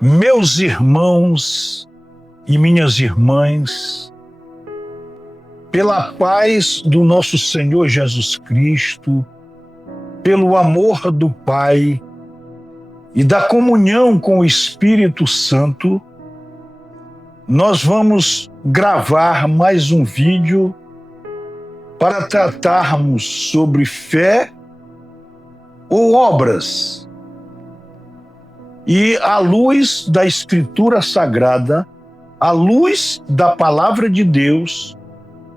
Meus irmãos e minhas irmãs, pela paz do nosso Senhor Jesus Cristo, pelo amor do Pai e da comunhão com o Espírito Santo, nós vamos gravar mais um vídeo para tratarmos sobre fé ou obras. E à luz da Escritura Sagrada, à luz da Palavra de Deus,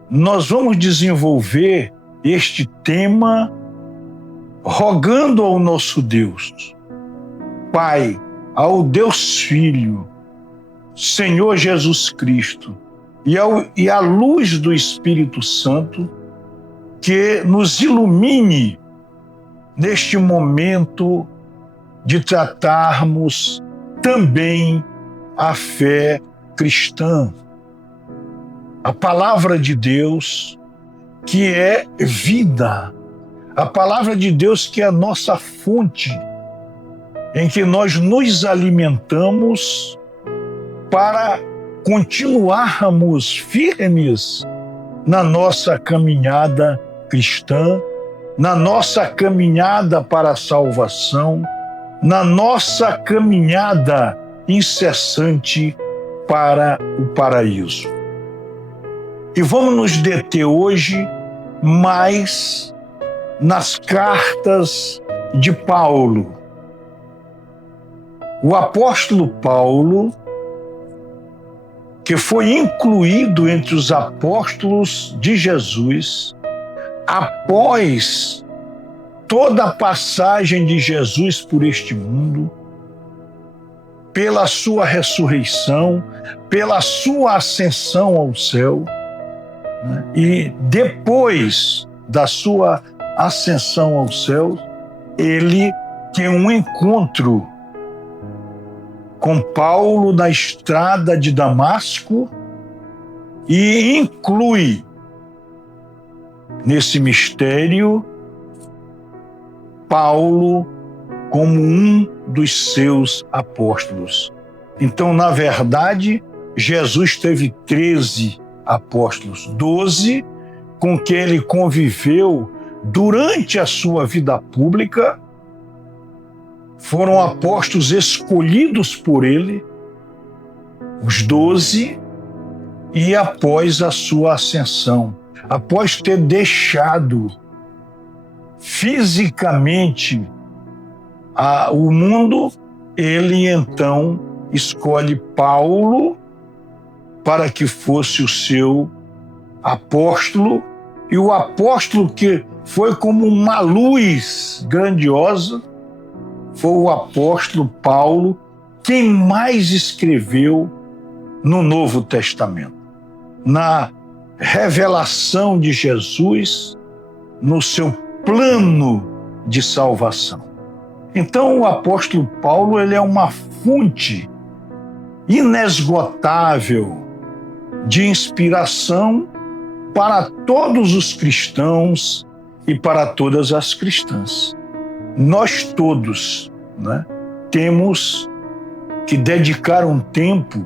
nós vamos desenvolver este tema rogando ao nosso Deus, Pai, ao Deus Filho, Senhor Jesus Cristo, e à luz do Espírito Santo, que nos ilumine neste momento de tratarmos também a fé cristã. A palavra de Deus, que é vida. A palavra de Deus, que é a nossa fonte, em que nós nos alimentamos para continuarmos firmes na nossa caminhada cristã, na nossa caminhada para a salvação, na nossa caminhada incessante para o paraíso. E vamos nos deter hoje mais nas cartas de Paulo. O apóstolo Paulo, que foi incluído entre os apóstolos de Jesus, após toda a passagem de Jesus por este mundo, pela sua ressurreição, pela sua ascensão ao céu, né? E depois da sua ascensão ao céu, ele tem um encontro com Paulo na estrada de Damasco e inclui nesse mistério Paulo como um dos seus apóstolos. Então, na verdade, Jesus teve 13 apóstolos, 12 com que ele conviveu durante a sua vida pública, foram apóstolos escolhidos por ele, os 12, e após a sua ascensão, após ter deixado fisicamente o mundo, ele então escolhe Paulo para que fosse o seu apóstolo, e o apóstolo que foi como uma luz grandiosa foi o apóstolo Paulo, quem mais escreveu no Novo Testamento, na revelação de Jesus, no seu plano de salvação. Então, o apóstolo Paulo, ele é uma fonte inesgotável de inspiração para todos os cristãos e para todas as cristãs. Nós todos, né, temos que dedicar um tempo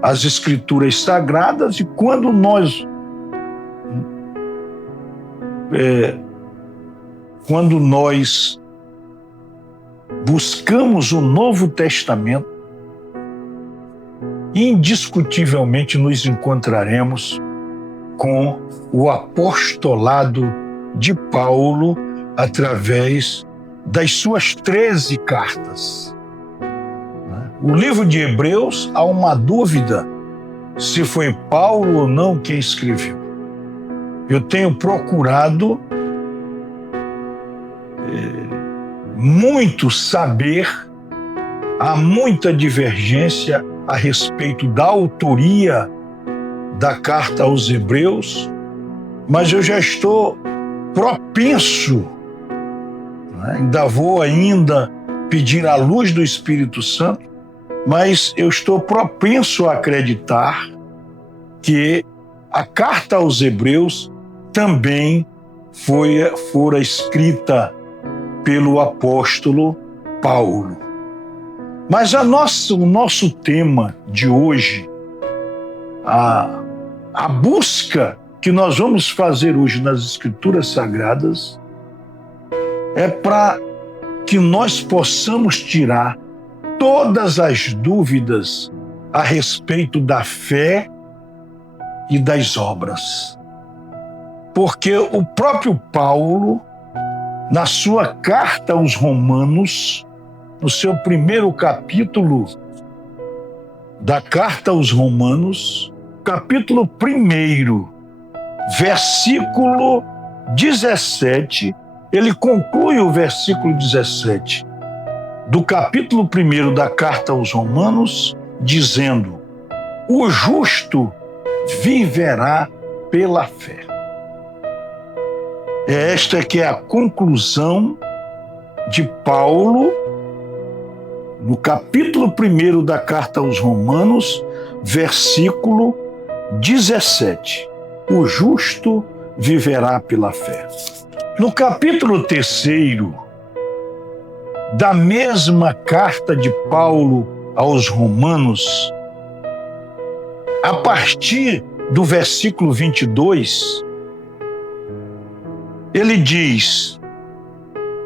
às Escrituras Sagradas, e quando nós buscamos o Novo Testamento, indiscutivelmente nos encontraremos com o apostolado de Paulo através das suas 13 cartas. O livro de Hebreus, há uma dúvida se foi Paulo ou não quem escreveu. Eu tenho procurado muito saber, há muita divergência a respeito da autoria da carta aos Hebreus, mas eu já estou propenso, né? Ainda vou pedir a luz do Espírito Santo, mas eu estou propenso a acreditar que a carta aos Hebreus também fora escrita pelo apóstolo Paulo. Mas o nosso tema de hoje, a busca que nós vamos fazer hoje nas Escrituras Sagradas, é para que nós possamos tirar todas as dúvidas a respeito da fé e das obras. Porque o próprio Paulo, na sua carta aos Romanos, no seu primeiro capítulo da carta aos Romanos, capítulo 1, versículo 17, ele conclui o versículo 17 do capítulo 1 da carta aos Romanos, dizendo: o justo viverá pela fé. Esta que é a conclusão de Paulo no capítulo 1 da carta aos Romanos, versículo 17. O justo viverá pela fé. No capítulo 3 da mesma carta de Paulo aos Romanos, a partir do versículo 22, ele diz: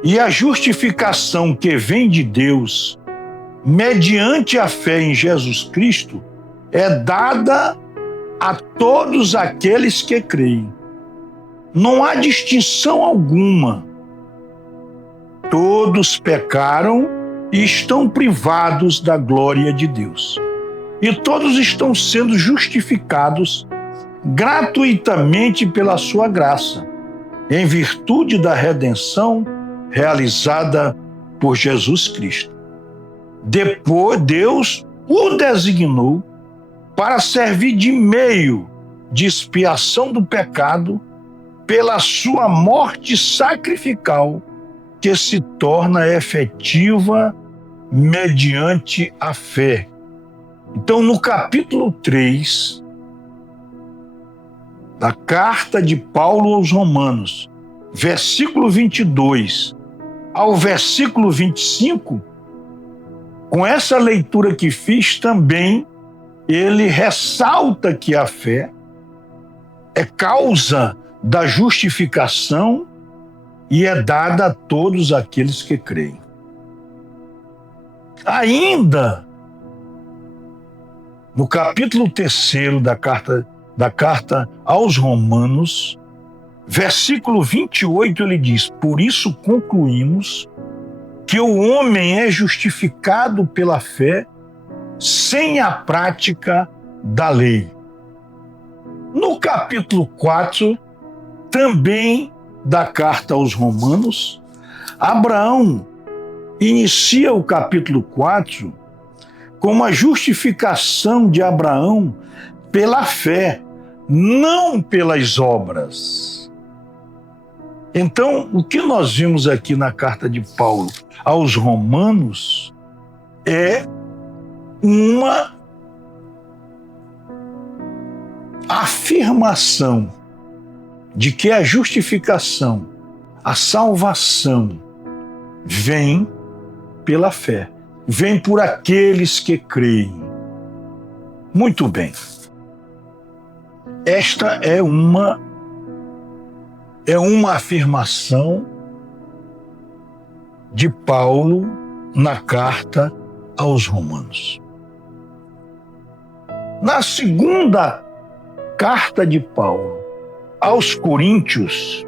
e a justificação que vem de Deus, mediante a fé em Jesus Cristo, é dada a todos aqueles que creem. Não há distinção alguma. Todos pecaram e estão privados da glória de Deus. E todos estão sendo justificados gratuitamente pela sua graça, em virtude da redenção realizada por Jesus Cristo. Depois, Deus o designou para servir de meio de expiação do pecado pela sua morte sacrificial, que se torna efetiva mediante a fé. Então, no capítulo 3 da carta de Paulo aos Romanos, versículo 22 ao versículo 25, com essa leitura que fiz também, ele ressalta que a fé é causa da justificação e é dada a todos aqueles que creem. Ainda, no capítulo 3 da carta aos Romanos, versículo 28, ele diz: por isso concluímos que o homem é justificado pela fé sem a prática da lei. No capítulo 4, também da carta aos Romanos, Abraão inicia o capítulo 4 com uma justificação de Abraão pela fé, não pelas obras. Então, o que nós vimos aqui na carta de Paulo aos Romanos é uma afirmação de que a justificação, a salvação, vem pela fé, vem por aqueles que creem. Muito bem. Esta é uma afirmação de Paulo na carta aos Romanos. Na segunda carta de Paulo aos Coríntios,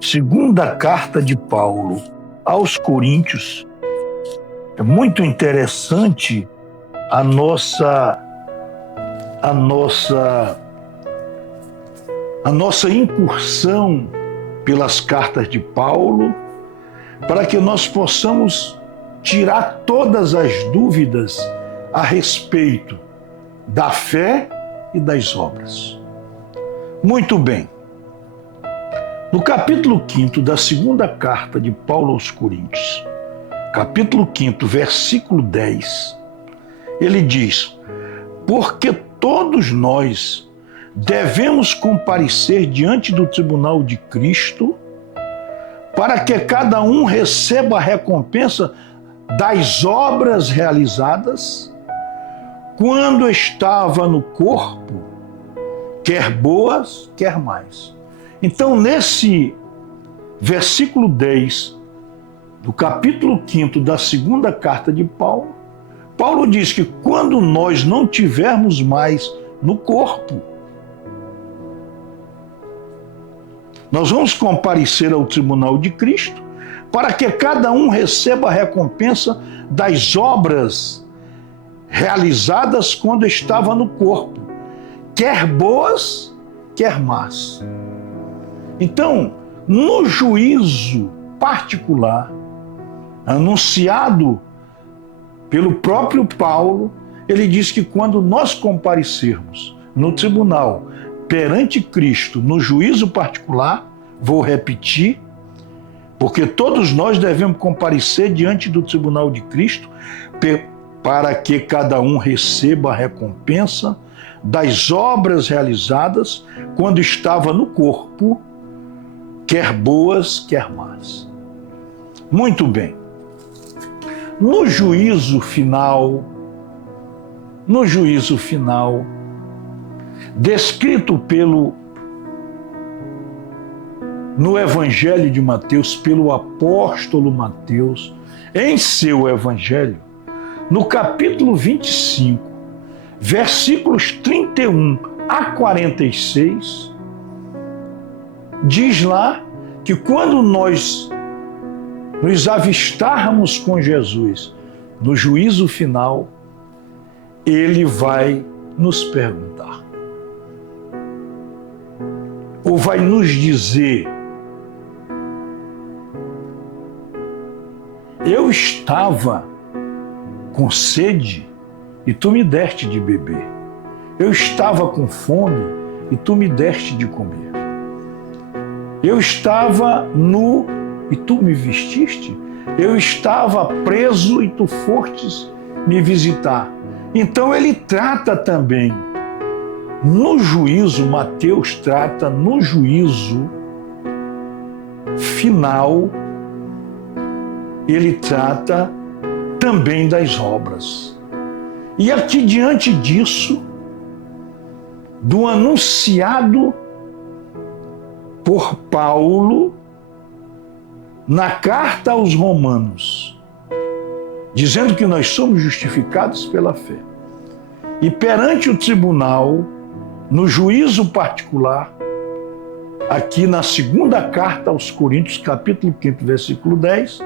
segunda carta de Paulo aos Coríntios, é muito interessante a nossa incursão pelas cartas de Paulo, para que nós possamos tirar todas as dúvidas a respeito da fé e das obras. Muito bem. No capítulo 5 da segunda carta de Paulo aos Coríntios, capítulo 5, versículo 10, ele diz: porque todos nós devemos comparecer diante do tribunal de Cristo, para que cada um receba a recompensa das obras realizadas quando estava no corpo, quer boas, quer mais. Então, nesse versículo 10 do capítulo 5 da segunda carta de Paulo, Paulo diz que quando nós não tivermos mais no corpo, nós vamos comparecer ao tribunal de Cristo para que cada um receba a recompensa das obras realizadas quando estava no corpo, quer boas, quer más. Então, no juízo particular, anunciado pelo próprio Paulo, ele diz que quando nós comparecermos no tribunal perante Cristo, no juízo particular, vou repetir, porque todos nós devemos comparecer diante do tribunal de Cristo para que cada um receba a recompensa das obras realizadas quando estava no corpo, quer boas, quer más. Muito bem. No juízo final, descrito no Evangelho de Mateus, pelo apóstolo Mateus, em seu Evangelho, no capítulo 25, versículos 31 a 46, diz lá que quando nós nos avistarmos com Jesus no juízo final, ele vai nos perguntar, ou vai nos dizer: eu estava com sede e tu me deste de beber. Eu estava com fome e tu me deste de comer. Eu estava nu e tu me vestiste. Eu estava preso e tu fostes me visitar. Então ele trata também no juízo, Mateus trata no juízo final, ele trata também das obras. E aqui diante disso, do anunciado por Paulo na carta aos Romanos, dizendo que nós somos justificados pela fé. E perante o tribunal, no juízo particular, aqui na segunda carta aos Coríntios, capítulo 5, versículo 10,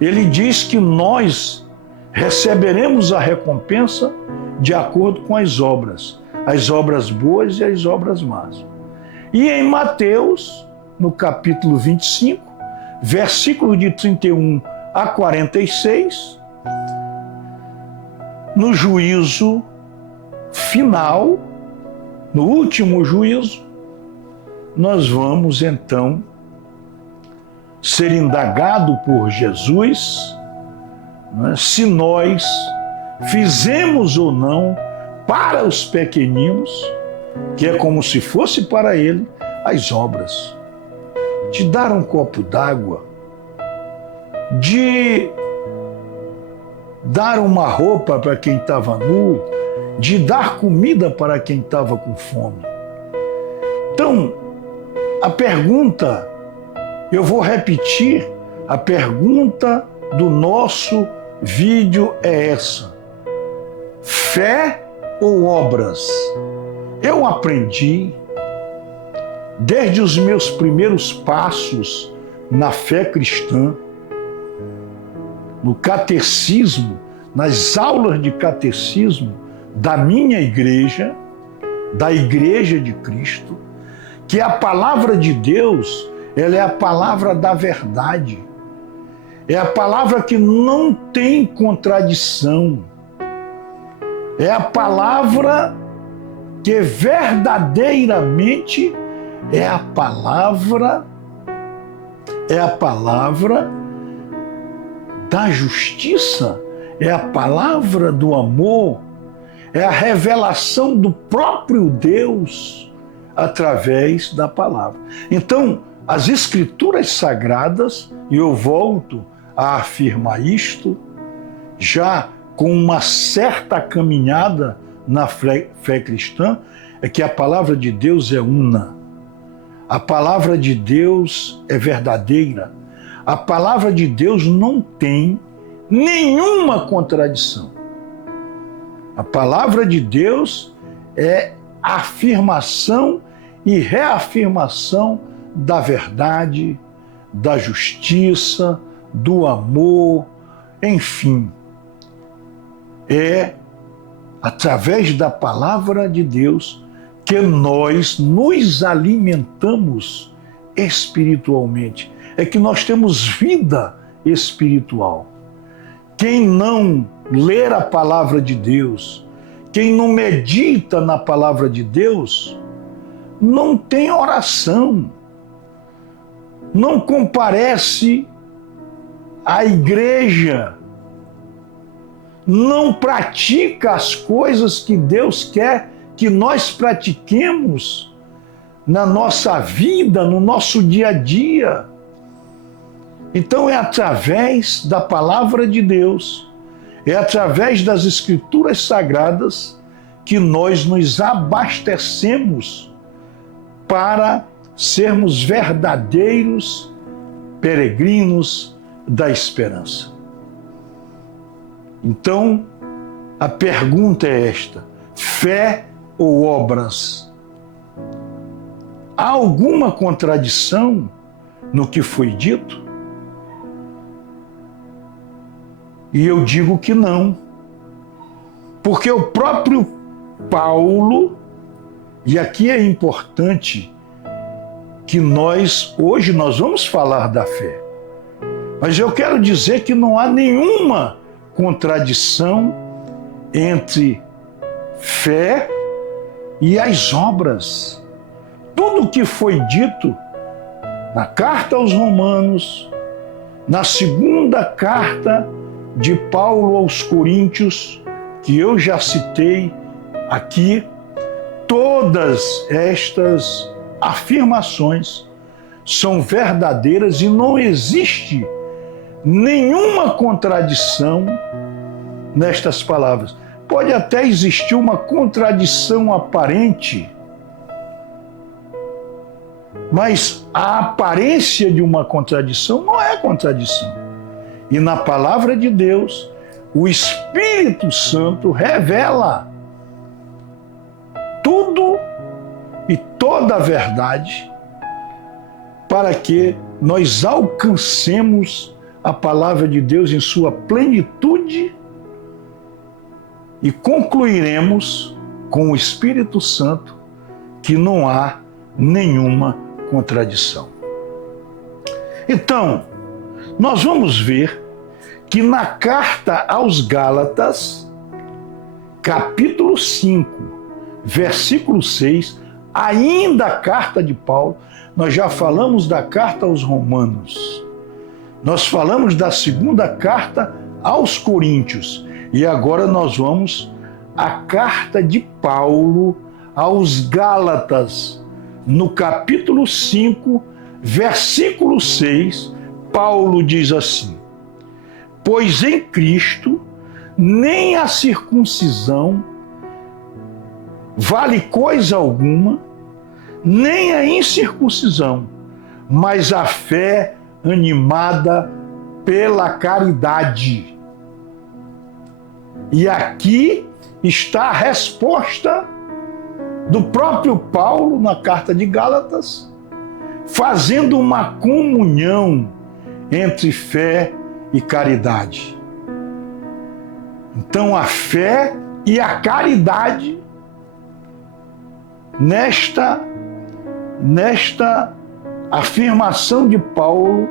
ele diz que nós receberemos a recompensa de acordo com as obras boas e as obras más. E em Mateus, no capítulo 25, versículo de 31 a 46, no juízo final, no último juízo, nós vamos então ser indagado por Jesus, né, se nós fizemos ou não para os pequeninos, que é como se fosse para ele, as obras. De dar um copo d'água, de dar uma roupa para quem estava nu, de dar comida para quem estava com fome. Então, a pergunta, eu vou repetir, a pergunta do nosso vídeo é essa: fé ou obras? Eu aprendi, desde os meus primeiros passos na fé cristã, no catecismo, nas aulas de catecismo da minha igreja, da Igreja de Cristo, que a palavra de Deus, ela é a palavra da verdade. É a palavra que não tem contradição. É a palavra que verdadeiramente é a palavra da justiça, é a palavra do amor, é a revelação do próprio Deus através da palavra. Então, as Escrituras Sagradas, e eu volto a afirmar isto, já com uma certa caminhada na fé cristã, é que a palavra de Deus é una. A palavra de Deus é verdadeira. A palavra de Deus não tem nenhuma contradição. A palavra de Deus é afirmação e reafirmação da verdade, da justiça, do amor, enfim. É através da palavra de Deus que nós nos alimentamos espiritualmente. É que nós temos vida espiritual. Quem não ler a palavra de Deus, quem não medita na palavra de Deus, não tem oração, não comparece à igreja, não pratica as coisas que Deus quer que nós pratiquemos na nossa vida, no nosso dia a dia. Então é através da palavra de Deus, é através das Escrituras Sagradas que nós nos abastecemos para sermos verdadeiros peregrinos da esperança. Então, a pergunta é esta: fé ou obras? Há alguma contradição no que foi dito? E eu digo que não. Porque o próprio Paulo, e aqui é importante que hoje nós vamos falar da fé, mas eu quero dizer que não há nenhuma contradição entre fé e as obras. Tudo o que foi dito na carta aos Romanos, na segunda carta de Paulo aos Coríntios, que eu já citei aqui, todas estas afirmações são verdadeiras e não existe nenhuma contradição nestas palavras. Pode até existir uma contradição aparente, mas a aparência de uma contradição não é contradição. E na palavra de Deus, o Espírito Santo revela tudo e toda a verdade para que nós alcancemos a palavra de Deus em sua plenitude e concluiremos com o Espírito Santo que não há nenhuma contradição. Então, nós vamos ver que na carta aos Gálatas, capítulo 5, versículo 6, ainda a carta de Paulo, nós já falamos da carta aos Romanos, nós falamos da segunda carta aos Coríntios, e agora nós vamos à carta de Paulo aos Gálatas, no capítulo 5, versículo 6, Paulo diz assim: pois em Cristo nem a circuncisão vale coisa alguma, nem a incircuncisão, mas a fé animada pela caridade. E aqui está a resposta do próprio Paulo na carta de Gálatas, fazendo uma comunhão entre fé e caridade. Então a fé e a caridade nesta afirmação de Paulo,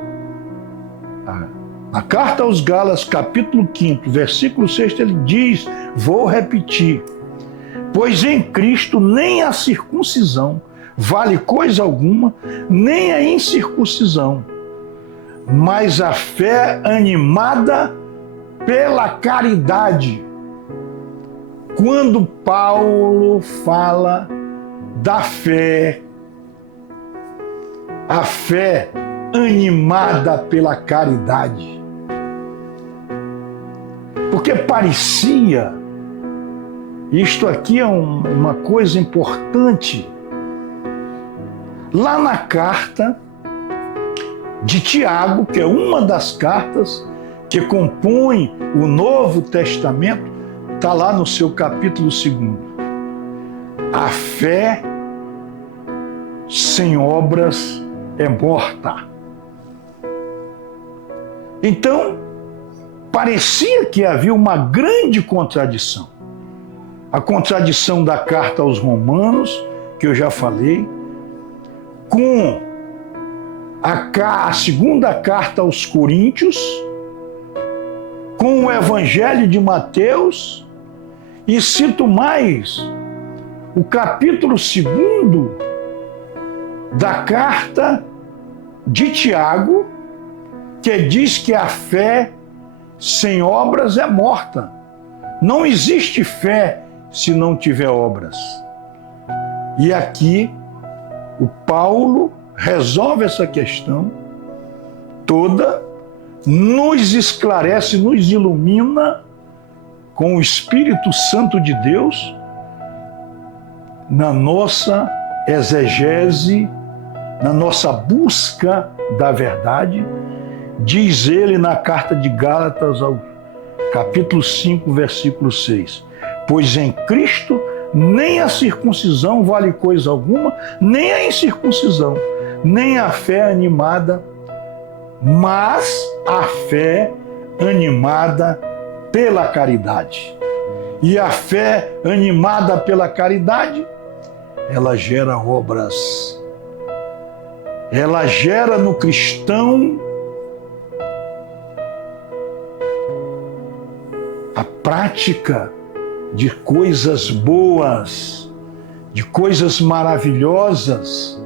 na carta aos Gálatas, capítulo 5, versículo 6, ele diz, vou repetir, pois em Cristo nem a circuncisão vale coisa alguma, nem a incircuncisão, mas a fé animada pela caridade. Quando Paulo fala da fé, a fé animada pela caridade, Porque parecia, isto aqui é uma coisa importante, lá na carta de Tiago, que é uma das cartas que compõem o Novo Testamento, está lá no seu capítulo 2. A fé sem obras é morta. Então, parecia que havia uma grande contradição. A contradição da carta aos Romanos, que eu já falei, com a segunda carta aos Coríntios, com o Evangelho de Mateus, e cito mais o capítulo 2 da carta de Tiago, que diz que a fé sem obras é morta. Não existe fé se não tiver obras. E aqui o Paulo resolve essa questão toda, nos esclarece, nos ilumina com o Espírito Santo de Deus na nossa exegese, na nossa busca da verdade. Diz ele na carta de Gálatas, ao capítulo 5, versículo 6. Pois em Cristo nem a circuncisão vale coisa alguma, nem a incircuncisão, nem a fé animada, mas a fé animada pela caridade. E a fé animada pela caridade, ela gera obras. Ela gera no cristão a prática de coisas boas, de coisas maravilhosas,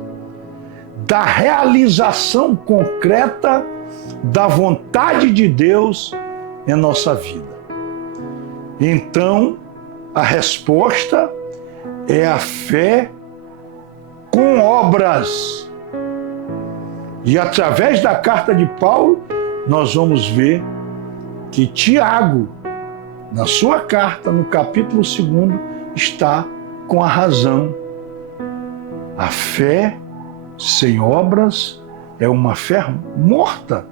da realização concreta da vontade de Deus em nossa vida. Então, a resposta é a fé com obras. E através da carta de Paulo, nós vamos ver que Tiago, na sua carta, no capítulo 2, está com a razão. A fé sem obras é uma fé morta,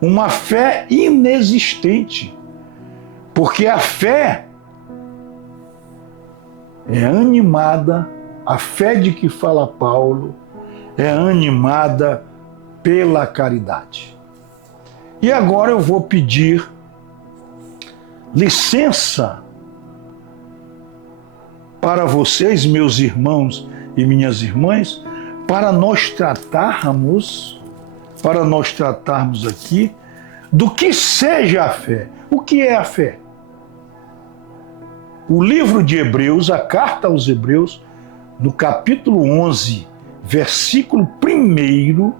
uma fé inexistente. Porque a fé é animada, a fé de que fala Paulo, é animada pela caridade. E agora eu vou pedir licença para vocês, meus irmãos e minhas irmãs, para nós tratarmos aqui do que seja a fé. O que é a fé? O livro de Hebreus, a carta aos Hebreus, no capítulo 11, versículo 1,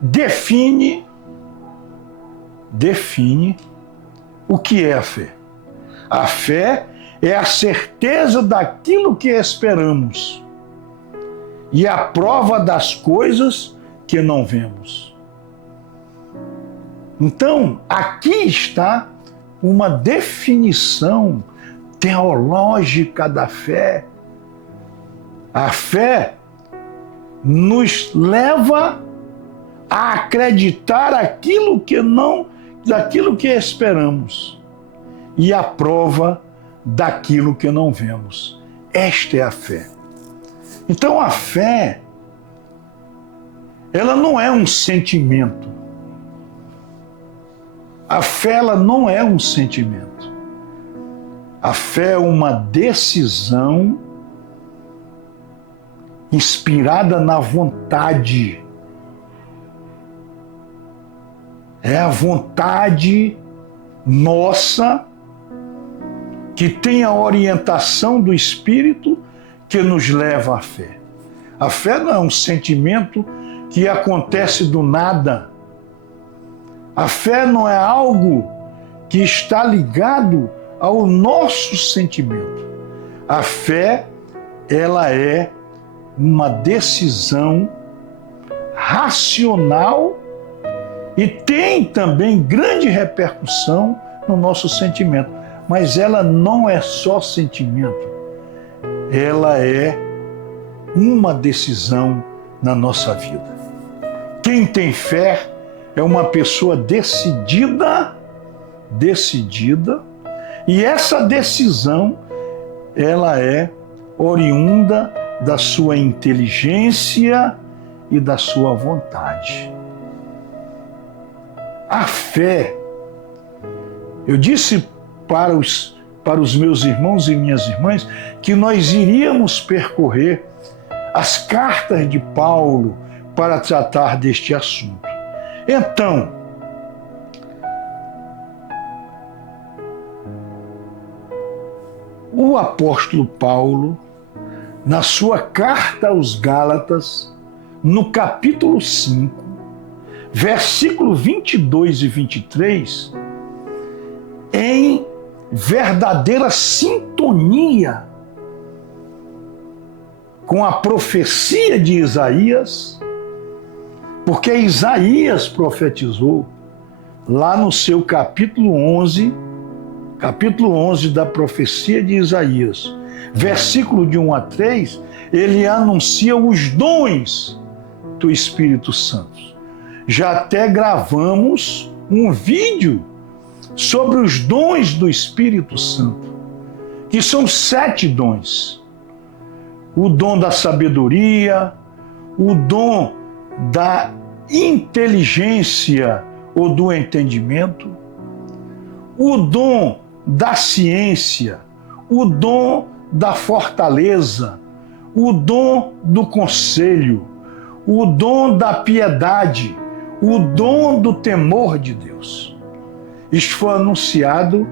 define o que é a fé. A fé é a certeza daquilo que esperamos e a prova das coisas que não vemos. Então, aqui está uma definição teológica da fé. A fé nos leva a acreditar daquilo que esperamos e a prova daquilo que não vemos. Esta é a fé. Então a fé, ela não é um sentimento. A fé, ela não é um sentimento. A fé é uma decisão inspirada na vontade. É a vontade nossa que tem a orientação do Espírito que nos leva à fé. A fé não é um sentimento que acontece do nada. A fé não é algo que está ligado ao nosso sentimento. A fé, ela é uma decisão racional e tem também grande repercussão no nosso sentimento. mas ela não é só sentimento, ela é uma decisão na nossa vida. Quem tem fé é uma pessoa decidida, e essa decisão, ela é oriunda da sua inteligência e da sua vontade. A fé, eu disse para os meus irmãos e minhas irmãs que nós iríamos percorrer as cartas de Paulo para tratar deste assunto. Então, o apóstolo Paulo, na sua carta aos Gálatas, no capítulo 5, versículo 22 e 23, em verdadeira sintonia com a profecia de Isaías, porque Isaías profetizou lá no seu capítulo 11 da profecia de Isaías, versículo de 1 a 3, ele anuncia os dons do Espírito Santo. Já até gravamos um vídeo sobre os dons do Espírito Santo, que são 7 dons. O dom da sabedoria, o dom da inteligência ou do entendimento, o dom da ciência, o dom da fortaleza, o dom do conselho, o dom da piedade, o dom do temor de Deus. Isto foi anunciado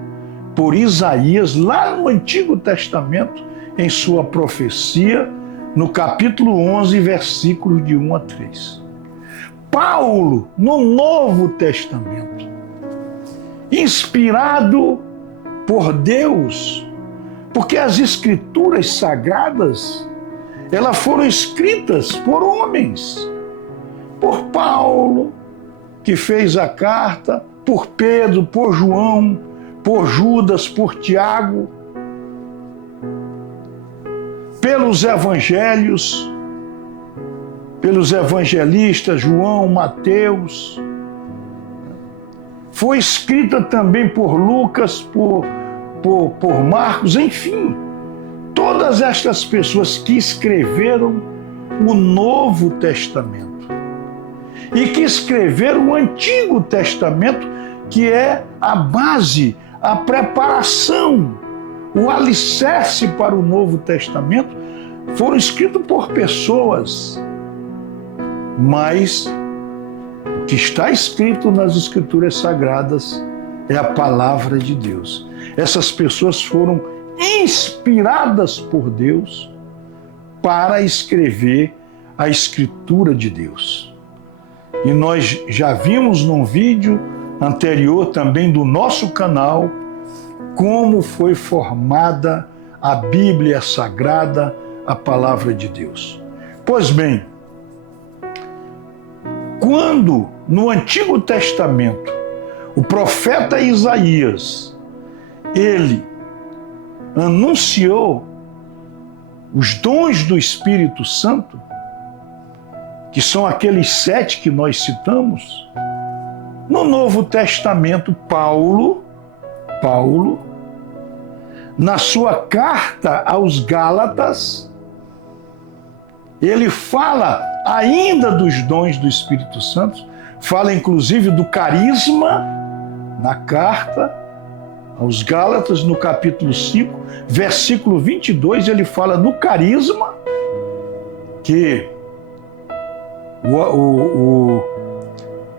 por Isaías lá no Antigo Testamento, em sua profecia, no capítulo 11, versículos de 1 a 3. Paulo, no Novo Testamento, inspirado por Deus, porque as Escrituras Sagradas, elas foram escritas por homens, por Paulo, que fez a carta, por Pedro, por João, por Judas, por Tiago, pelos evangelhos, pelos evangelistas João, Mateus, foi escrita também por Lucas, por Marcos, enfim, todas estas pessoas que escreveram o Novo Testamento e que escreveram o Antigo Testamento, que é a base, a preparação, o alicerce para o Novo Testamento, foram escritos por pessoas, mas o que está escrito nas Escrituras Sagradas é a palavra de Deus. Essas pessoas foram inspiradas por Deus para escrever a Escritura de Deus. E nós já vimos num vídeo anterior também do nosso canal como foi formada a Bíblia Sagrada, a Palavra de Deus. Pois bem, quando no Antigo Testamento o profeta Isaías, ele anunciou os dons do Espírito Santo, que são aqueles 7 que nós citamos, no Novo Testamento, Paulo, na sua carta aos Gálatas, ele fala ainda dos dons do Espírito Santo, fala inclusive do carisma, na carta aos Gálatas, no capítulo 5, versículo 22, ele fala no carisma, que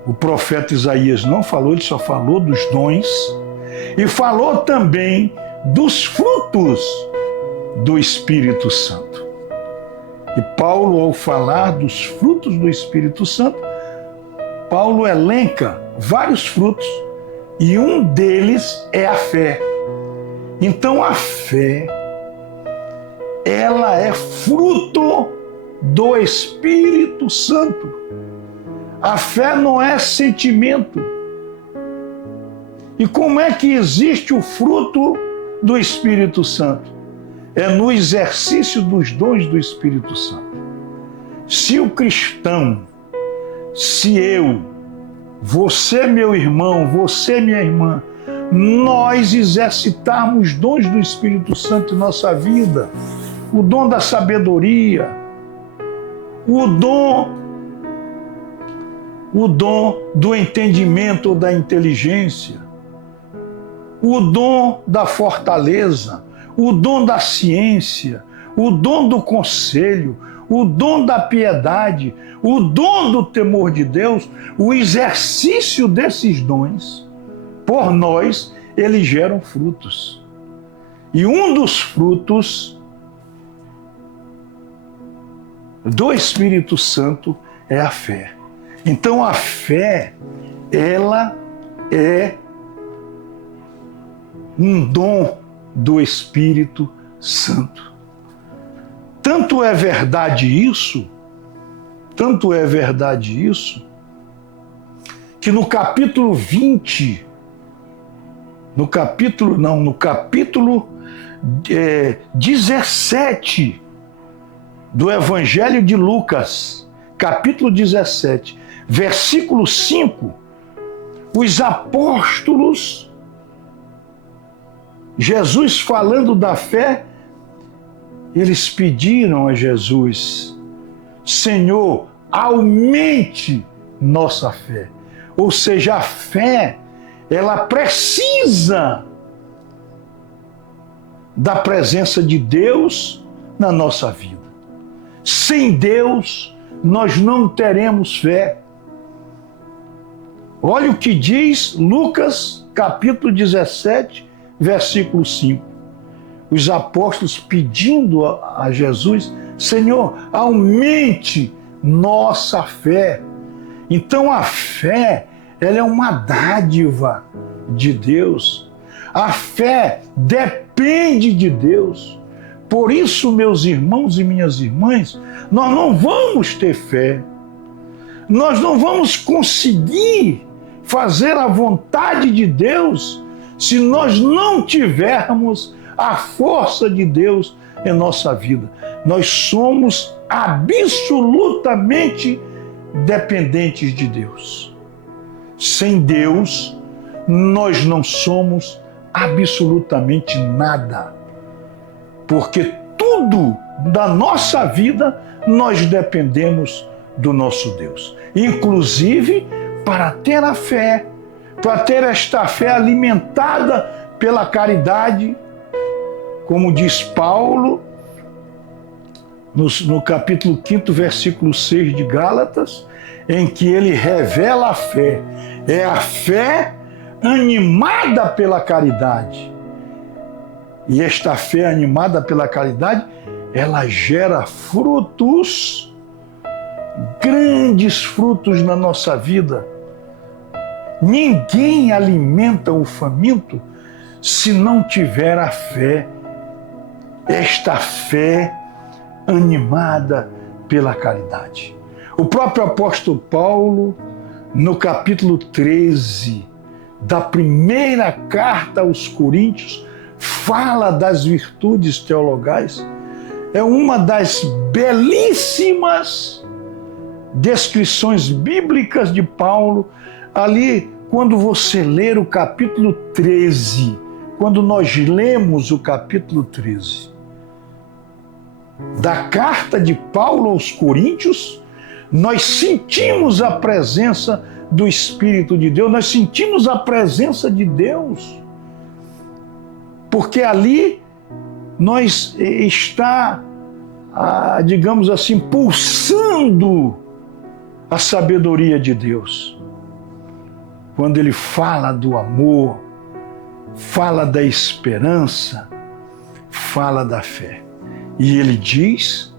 o profeta Isaías não falou, ele só falou dos dons, e falou também dos frutos do Espírito Santo. E Paulo, ao falar dos frutos do Espírito Santo, Paulo elenca vários frutos, e um deles é a fé. Então a fé, ela é fruto do Espírito Santo. A fé não é sentimento. E como é que existe o fruto do Espírito Santo? É no exercício dos dons do Espírito Santo. Se o cristão, se eu, você, meu irmão, você, minha irmã, nós exercitarmos dons do Espírito Santo em nossa vida, o dom da sabedoria, o dom do entendimento ou da inteligência, o dom da fortaleza, o dom da ciência, o dom do conselho, o dom da piedade, o dom do temor de Deus, o exercício desses dons, por nós, eles geram frutos. E um dos frutos do Espírito Santo é a fé. Então a fé, ela é um dom do Espírito Santo. Tanto é verdade isso, que no capítulo 20, no capítulo 17 do Evangelho de Lucas, capítulo 17, versículo 5, os apóstolos, Jesus falando da fé, eles pediram a Jesus: Senhor, aumente nossa fé. Ou seja, a fé, ela precisa da presença de Deus na nossa vida. Sem Deus, nós não teremos fé. Olha o que diz Lucas, capítulo 17, versículo 5. Os apóstolos pedindo a Jesus: Senhor, aumente nossa fé. Então a fé, ela é uma dádiva de Deus. A fé depende de Deus. Por isso, meus irmãos e minhas irmãs, nós não vamos ter fé. Nós não vamos conseguir fazer a vontade de Deus se nós não tivermos a força de Deus em nossa vida. Nós somos absolutamente dependentes de Deus. Sem Deus, nós não somos absolutamente nada. Porque tudo da nossa vida nós dependemos do nosso Deus. Inclusive para ter a fé, para ter esta fé alimentada pela caridade, como diz Paulo no capítulo 5, versículo 6 de Gálatas, em que ele revela a fé. É a fé animada pela caridade. E esta fé animada pela caridade, ela gera frutos, grandes frutos na nossa vida. Ninguém alimenta o faminto se não tiver a fé, esta fé animada pela caridade. O próprio apóstolo Paulo, no capítulo 13 da primeira carta aos Coríntios, fala das virtudes teologais. É uma das belíssimas descrições bíblicas de Paulo. Ali, quando você ler o capítulo 13, quando nós lemos o capítulo 13 da carta de Paulo aos Coríntios, nós sentimos a presença do Espírito de Deus, nós sentimos a presença de Deus. Porque ali nós está, digamos assim, pulsando a sabedoria de Deus. Quando ele fala do amor, fala da esperança, fala da fé. E ele diz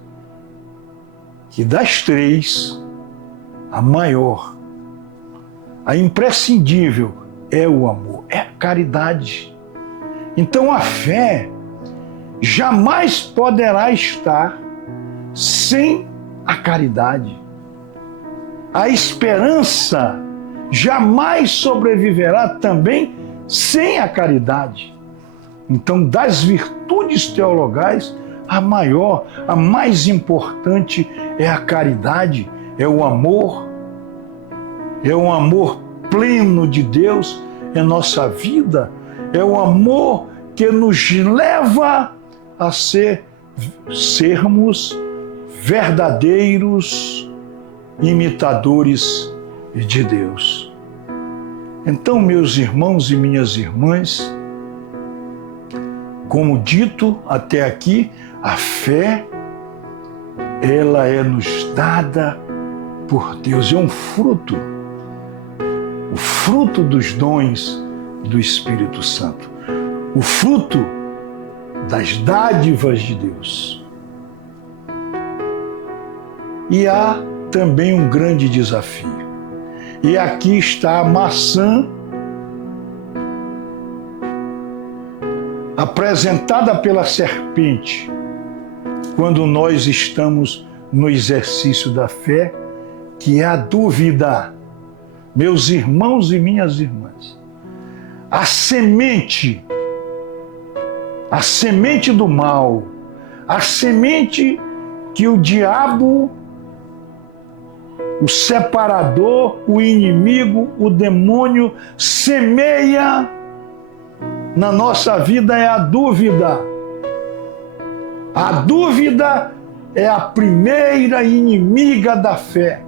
que das três, a maior, a imprescindível é o amor, é a caridade. Então a fé jamais poderá estar sem a caridade. A esperança jamais sobreviverá também sem a caridade. Então, das virtudes teologais, a maior, a mais importante é a caridade, é o amor pleno de Deus em nossa vida, é o amor que nos leva a sermos verdadeiros imitadores de Deus. Então, meus irmãos e minhas irmãs, como dito até aqui, a fé, ela é nos dada por Deus, é um fruto, o fruto dos dons do Espírito Santo, o fruto das dádivas de Deus. E há também um grande desafio. E aqui está a maçã apresentada pela serpente quando nós estamos no exercício da fé, que é a dúvida. Meus irmãos e minhas irmãs, a semente do mal, a semente que o diabo, o separador, o inimigo, o demônio semeia na nossa vida é a dúvida. A dúvida é a primeira inimiga da fé.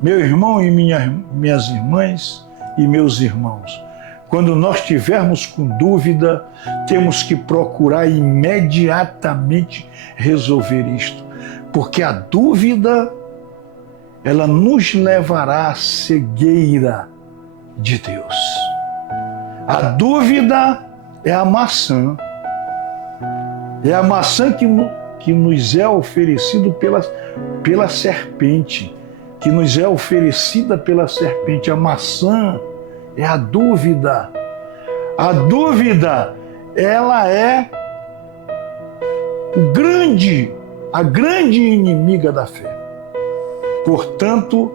Meu irmão e minhas irmãs e meus irmãos, quando nós tivermos com dúvida, temos que procurar imediatamente resolver isto, porque a dúvida, ela nos levará à cegueira de Deus. A dúvida é a maçã. É a maçã que nos é oferecido pela serpente, que nos é oferecida pela serpente. A maçã é a dúvida. A dúvida, ela é a grande inimiga da fé. Portanto,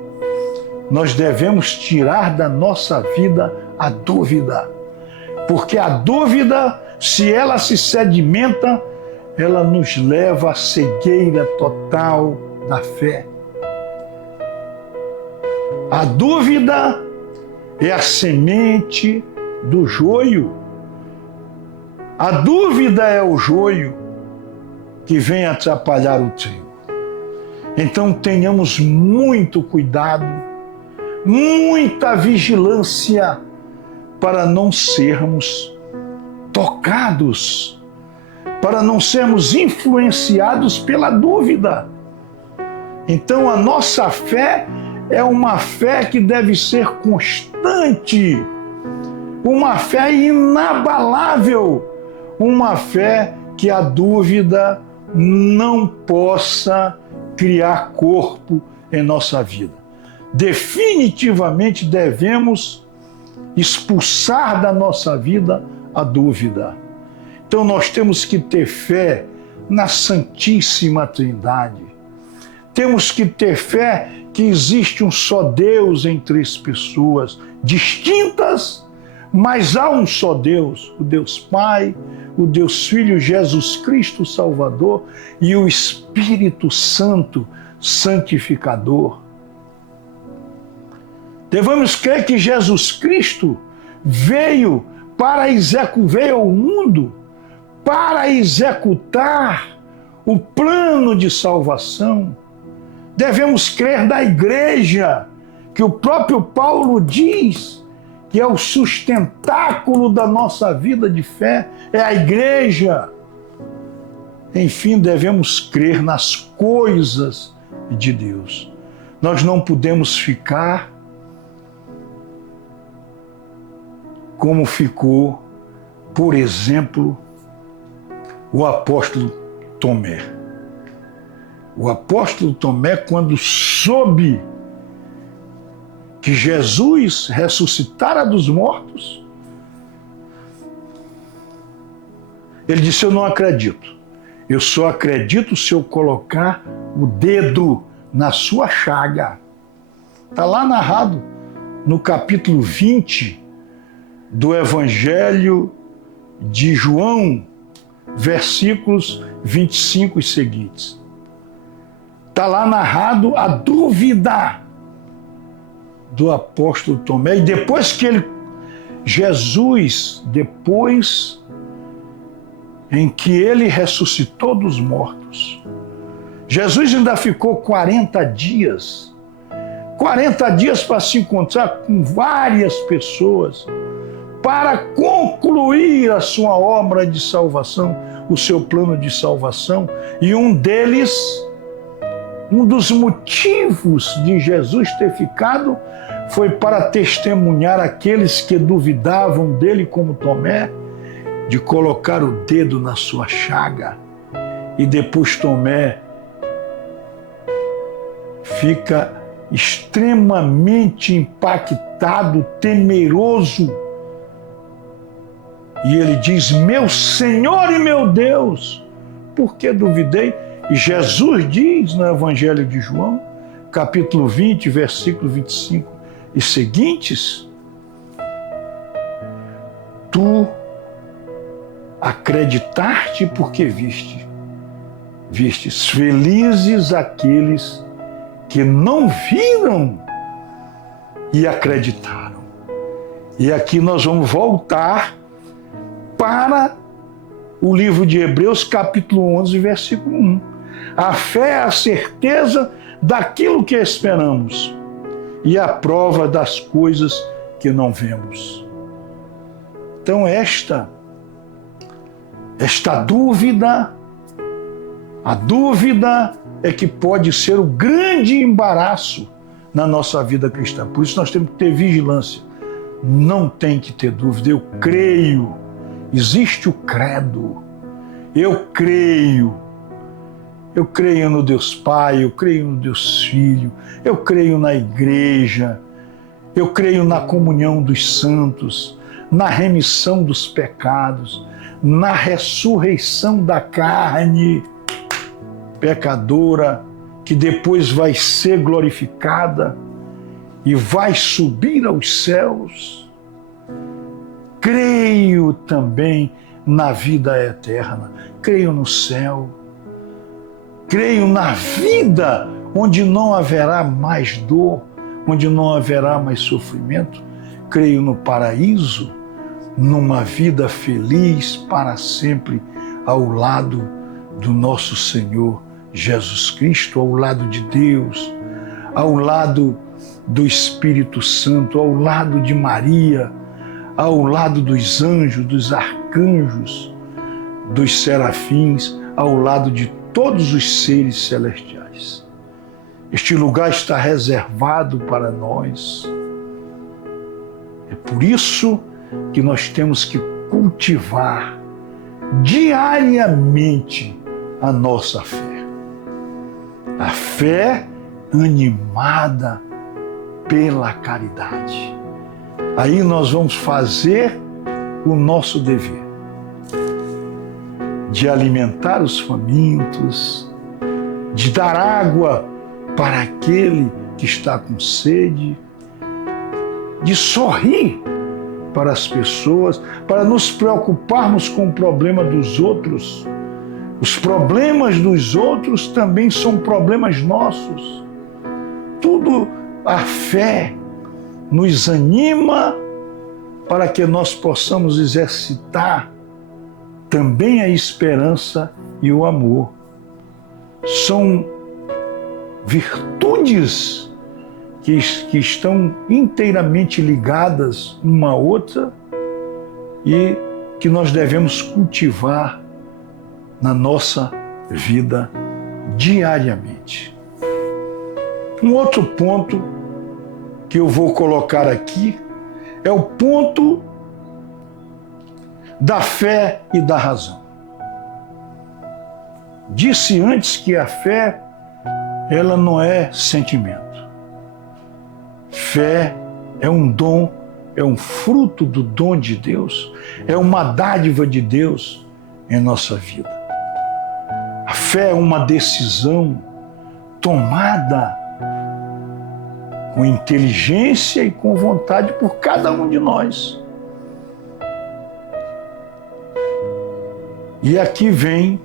nós devemos tirar da nossa vida a dúvida. Porque a dúvida, se ela se sedimenta, ela nos leva à cegueira total da fé. A dúvida é a semente do joio. A dúvida é o joio que vem atrapalhar o trigo. Então tenhamos muito cuidado, muita vigilância para não sermos tocados, para não sermos influenciados pela dúvida. Então a nossa fé é uma fé que deve ser constante, uma fé inabalável, uma fé que a dúvida não possa criar corpo em nossa vida. Definitivamente devemos expulsar da nossa vida a dúvida. Então nós temos que ter fé na Santíssima Trindade. Temos que ter fé que existe um só Deus em três pessoas distintas, mas há um só Deus, o Deus Pai, o Deus Filho, Jesus Cristo Salvador e o Espírito Santo Santificador. Devemos crer que Jesus Cristo veio ao mundo para executar o plano de salvação. Devemos crer na igreja, que o próprio Paulo diz que é o sustentáculo da nossa vida de fé, é a igreja. Enfim, devemos crer nas coisas de Deus. Nós não podemos ficar como ficou, por exemplo, o apóstolo Tomé. O apóstolo Tomé, quando soube que Jesus ressuscitara dos mortos, ele disse: eu não acredito. Eu só acredito se eu colocar o dedo na sua chaga. Está lá narrado no capítulo 20 do Evangelho de João, versículos 25 e seguintes. Está lá narrado a dúvida do apóstolo Tomé. E depois que Jesus, depois em que ele ressuscitou dos mortos, Jesus ainda ficou 40 dias para se encontrar com várias pessoas, para concluir a sua obra de salvação, o seu plano de salvação. E um dos motivos de Jesus ter ficado foi para testemunhar aqueles que duvidavam dele, como Tomé, de colocar o dedo na sua chaga. E depois Tomé fica extremamente impactado, temeroso. E ele diz: meu Senhor e meu Deus, por que duvidei? E Jesus diz no Evangelho de João, capítulo 20, versículo 25 e seguintes: tu acreditaste porque vistes. Felizes aqueles que não viram e acreditaram. E aqui nós vamos voltar para o livro de Hebreus, capítulo 11, versículo 1. A fé é a certeza daquilo que esperamos e a prova das coisas que não vemos. Então esta dúvida, a dúvida é que pode ser o grande embaraço na nossa vida cristã. Por isso nós temos que ter vigilância. Não tem que ter dúvida. Eu creio. Existe o credo. Eu creio no Deus Pai, eu creio no Deus Filho, eu creio na igreja, eu creio na comunhão dos santos, na remissão dos pecados, na ressurreição da carne pecadora, que depois vai ser glorificada e vai subir aos céus. Creio também na vida eterna, creio no céu, creio na vida onde não haverá mais dor, onde não haverá mais sofrimento, creio no paraíso, numa vida feliz para sempre ao lado do nosso Senhor Jesus Cristo, ao lado de Deus, ao lado do Espírito Santo, ao lado de Maria, ao lado dos anjos, dos arcanjos, dos serafins, ao lado de todos os seres celestiais. Este lugar está reservado para nós. É por isso que nós temos que cultivar diariamente a nossa fé. A fé animada pela caridade. Aí nós vamos fazer o nosso dever de alimentar os famintos, de dar água para aquele que está com sede, de sorrir para as pessoas, para nos preocuparmos com o problema dos outros. Os problemas dos outros também são problemas nossos. Tudo a fé nos anima para que nós possamos exercitar também a esperança e o amor. São virtudes que estão inteiramente ligadas uma à outra e que nós devemos cultivar na nossa vida diariamente. Um outro ponto que eu vou colocar aqui é o ponto da fé e da razão. Disse antes que a fé, ela não é sentimento. Fé é um dom, é um fruto do dom de Deus, é uma dádiva de Deus em nossa vida. A fé é uma decisão tomada com inteligência e com vontade por cada um de nós. E aqui vem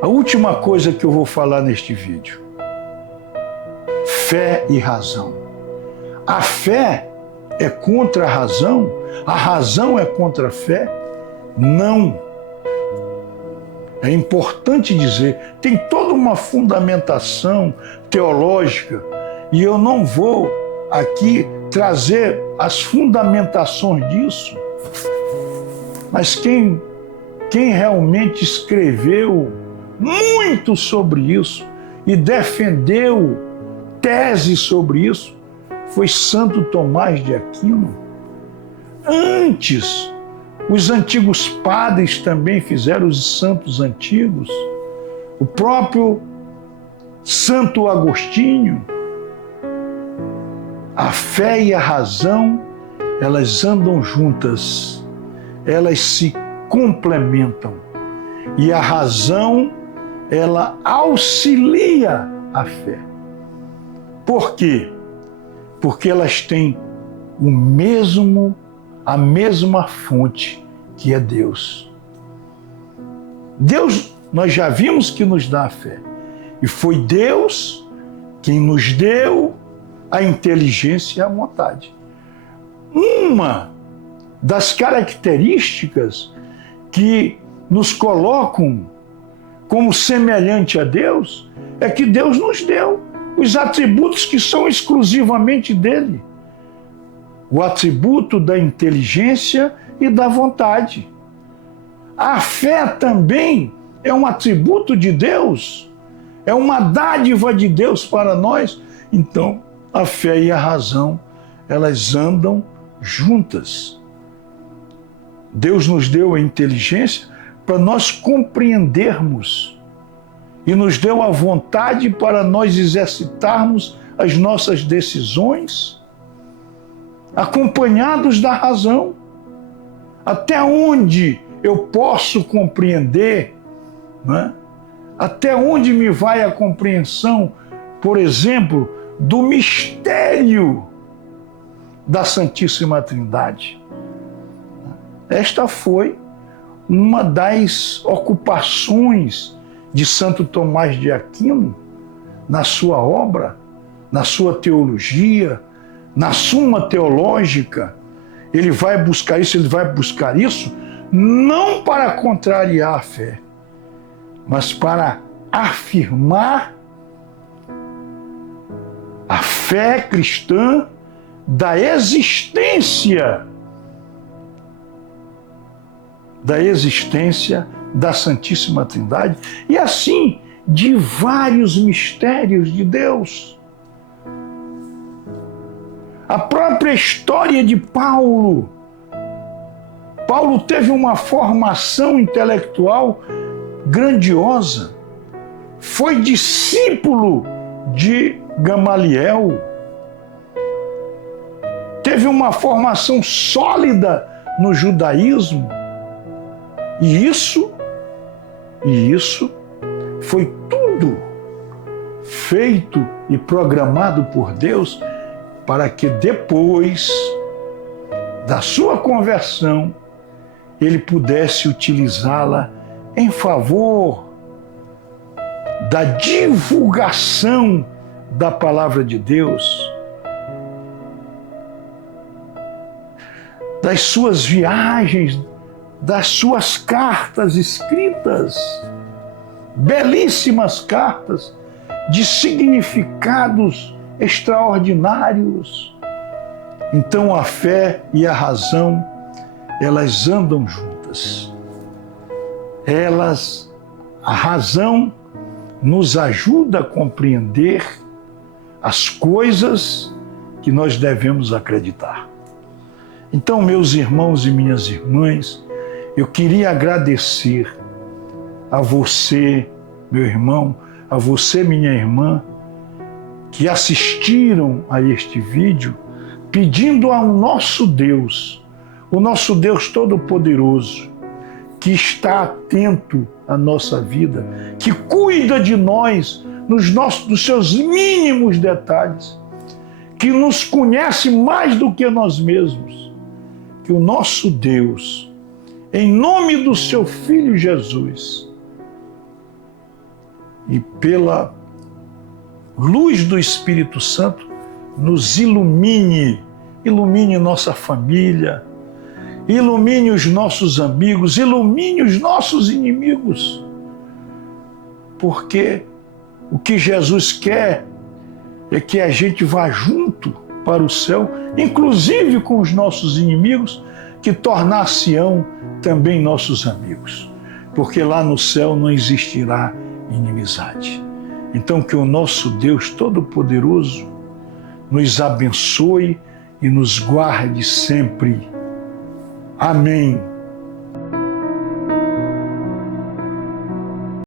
a última coisa que eu vou falar neste vídeo. Fé e razão. A fé é contra a razão é contra a fé? Não. É importante dizer, tem toda uma fundamentação teológica e eu não vou aqui trazer as fundamentações disso, mas quem realmente escreveu muito sobre isso e defendeu teses sobre isso foi Santo Tomás de Aquino. Antes, os antigos padres também fizeram, os santos antigos, o próprio Santo Agostinho. A fé e a razão, elas andam juntas, elas se complementam. E a razão, ela auxilia a fé. Por quê? Porque elas têm a mesma fonte, que é Deus. Deus, nós já vimos que nos dá a fé. E foi Deus quem nos deu a inteligência e a vontade. Uma das características que nos colocam como semelhante a Deus é que Deus nos deu os atributos que são exclusivamente dele. O atributo da inteligência e da vontade. A fé também é um atributo de Deus, é uma dádiva de Deus para nós. Então, a fé e a razão, elas andam juntas. Deus nos deu a inteligência para nós compreendermos e nos deu a vontade para nós exercitarmos as nossas decisões, acompanhados da razão. Até onde eu posso compreender, né? Até onde me vai a compreensão, por exemplo, do mistério da Santíssima Trindade. Esta foi uma das ocupações de Santo Tomás de Aquino na sua obra, na sua teologia, na Suma Teológica. Ele vai buscar isso não para contrariar a fé, mas para afirmar a fé cristã da existência da Santíssima Trindade e assim de vários mistérios de Deus. A própria história de Paulo teve uma formação intelectual grandiosa, foi discípulo de Gamaliel, teve uma formação sólida no judaísmo, e isso foi tudo feito e programado por Deus para que depois da sua conversão ele pudesse utilizá-la em favor da divulgação da palavra de Deus, das suas viagens, das suas cartas escritas, belíssimas cartas de significados extraordinários. Então a fé e a razão, elas andam juntas. A razão nos ajuda a compreender as coisas que nós devemos acreditar. Então, meus irmãos e minhas irmãs, eu queria agradecer a você, meu irmão, a você, minha irmã, que assistiram a este vídeo, pedindo ao nosso Deus, o nosso Deus Todo-Poderoso, que está atento à nossa vida, que cuida de nós nos seus mínimos detalhes, que nos conhece mais do que nós mesmos, que o nosso Deus, em nome do seu Filho Jesus, e pela luz do Espírito Santo, nos ilumine nossa família, ilumine os nossos amigos, ilumine os nossos inimigos, porque o que Jesus quer é que a gente vá junto para o céu, inclusive com os nossos inimigos, que tornar-se-ão também nossos amigos, porque lá no céu não existirá inimizade. Então que o nosso Deus Todo-Poderoso nos abençoe e nos guarde sempre. Amém.